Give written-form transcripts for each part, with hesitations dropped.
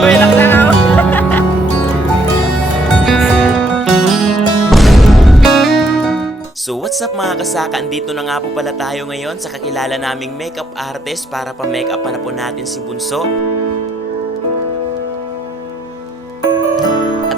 Uy, naklangaw. So what's up mga kasaka, andito na nga po pala tayo ngayon sa kakilala naming makeup artist para pa-makeup na po natin si Bunso.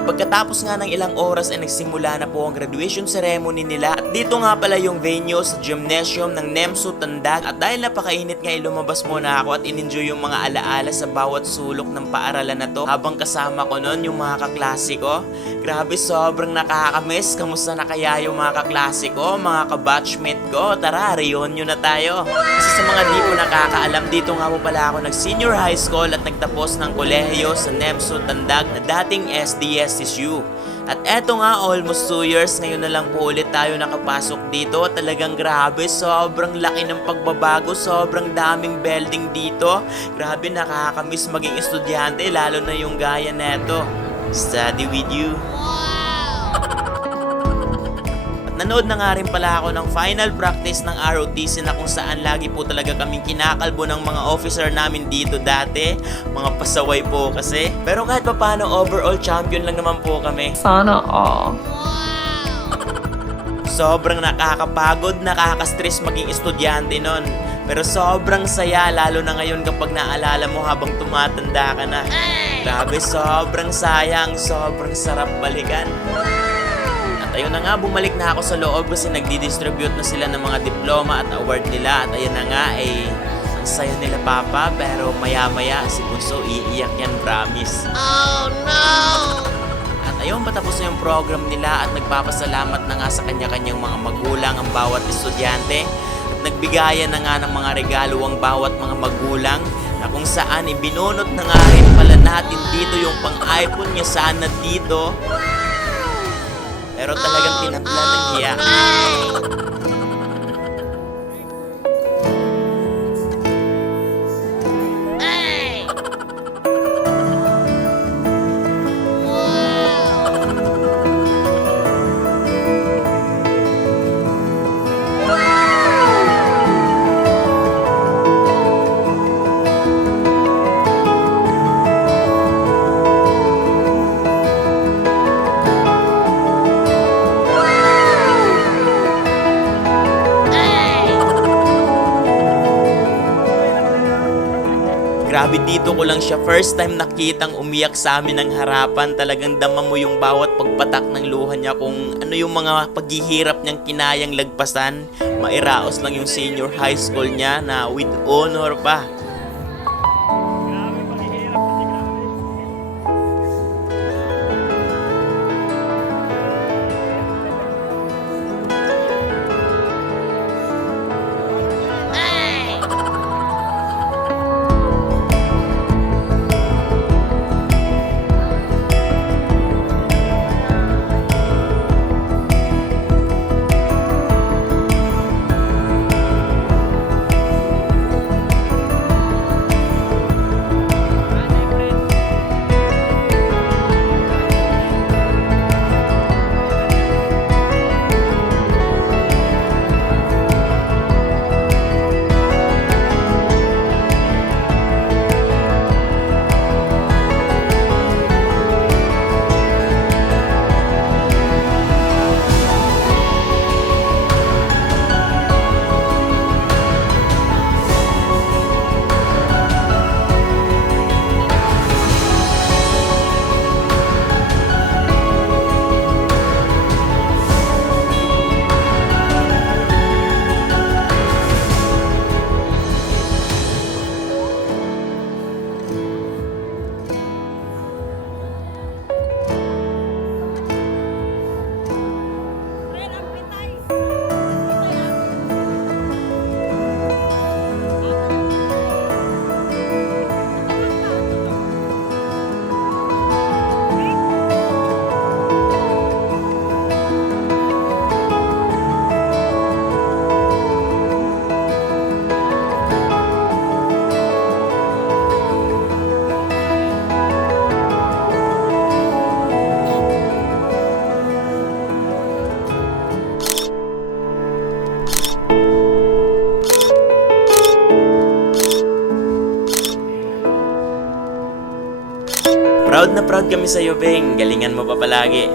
Pagkatapos nga ng ilang oras ay nagsimula na po ang graduation ceremony nila at dito nga pala yung venue sa gymnasium ng NEMSU Tandag at dahil napakainit nga ay lumabas muna ako at in-enjoy yung mga alaala sa bawat sulok ng paaralan na to habang kasama ko nun yung mga kaklase ko. Grabe, sobrang nakakamiss. Kamusta na kaya yung mga kaklase ko, mga kabatchmate ko? Tara, reunion na tayo. Kasi sa mga di po nakakaalam, dito nga po pala ako nag-senior high school at nagtapos ng kolehiyo sa NEMSU Tandag na dating SDSSU. At eto nga, almost 2 years, ngayon na lang po ulit tayo nakapasok dito. Talagang grabe, sobrang laki ng pagbabago, sobrang daming building dito. Grabe, nakakamiss maging estudyante, lalo na yung gaya neto. Study with you. Nanood na nga rin pala ako ng final practice ng ROTC na kung saan lagi po talaga kaming kinakalbo ng mga officer namin dito dati. Mga pasaway po kasi. Pero kahit pa paano, overall champion lang naman po kami. Sana all. Sobrang nakakapagod, nakaka-stress maging estudyante nun. Pero sobrang saya, lalo na ngayon kapag naalala mo habang tumatanda ka na. Grabe, sobrang sayang, sobrang sarap balikan. Ayun na nga, bumalik na ako sa loob kasi nagdi-distribute na sila ng mga diploma at award nila. At ayun na nga, ang saya nila papa, pero maya-maya si Bunso iiyak yan, promise. Oh no! At ayun, patapos na yung program nila at nagpapasalamat na nga sa kanya-kanyang mga magulang ang bawat estudyante. At nagbigayan na nga ng mga regalo ang bawat mga magulang na kung saan ibinunot na nga rin pala natin dito yung pang-iPhone niya sana dito. Pero talagang tinaplan ng hiya. Grabe, dito ko lang siya first time nakitang umiyak sa amin ng harapan. Talagang dama mo yung bawat pagpatak ng luha niya kung ano yung mga paghihirap niyang kinayang lagpasan. Mairaos lang yung senior high school niya na with honor pa. Proud na proud kami sa'yo, Beng. Galingan mo pa palagi.